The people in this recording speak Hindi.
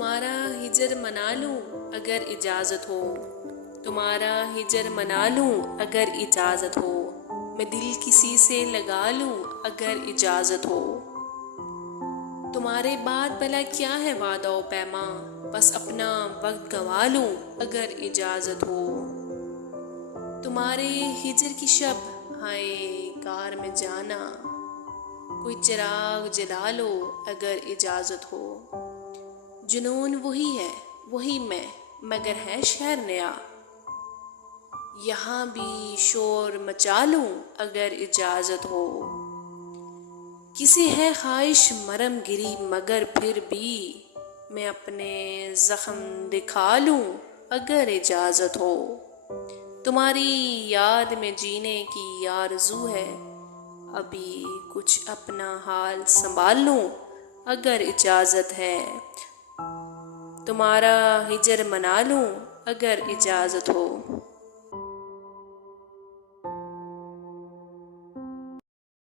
तुम्हारा हिजर मना लूं अगर इजाज़त हो, तुम्हारा हिजर मना लूं अगर इजाज़त हो, मैं दिल किसी से लगा लूं अगर इजाज़त हो। तुम्हारे बाद भला क्या है वादा व पैमा, बस अपना वक्त गंवा लूं अगर इजाज़त हो। तुम्हारे हिजर की शब हाय कार में जाना, कोई चिराग जला लो अगर इजाज़त हो। जुनून वही है वही मैं, मगर है शहर नया, यहाँ भी शोर मचा लूं अगर इजाज़त हो। किसी है ख्वाहिश मरम गिरी मगर फिर भी मैं अपने ज़ख्म दिखा लूं अगर इजाज़त हो। तुम्हारी याद में जीने की आरज़ू है, अभी कुछ अपना हाल संभाल लूं अगर इजाज़त है। तुम्हारा हिजर मना लूं अगर इजाज़त हो।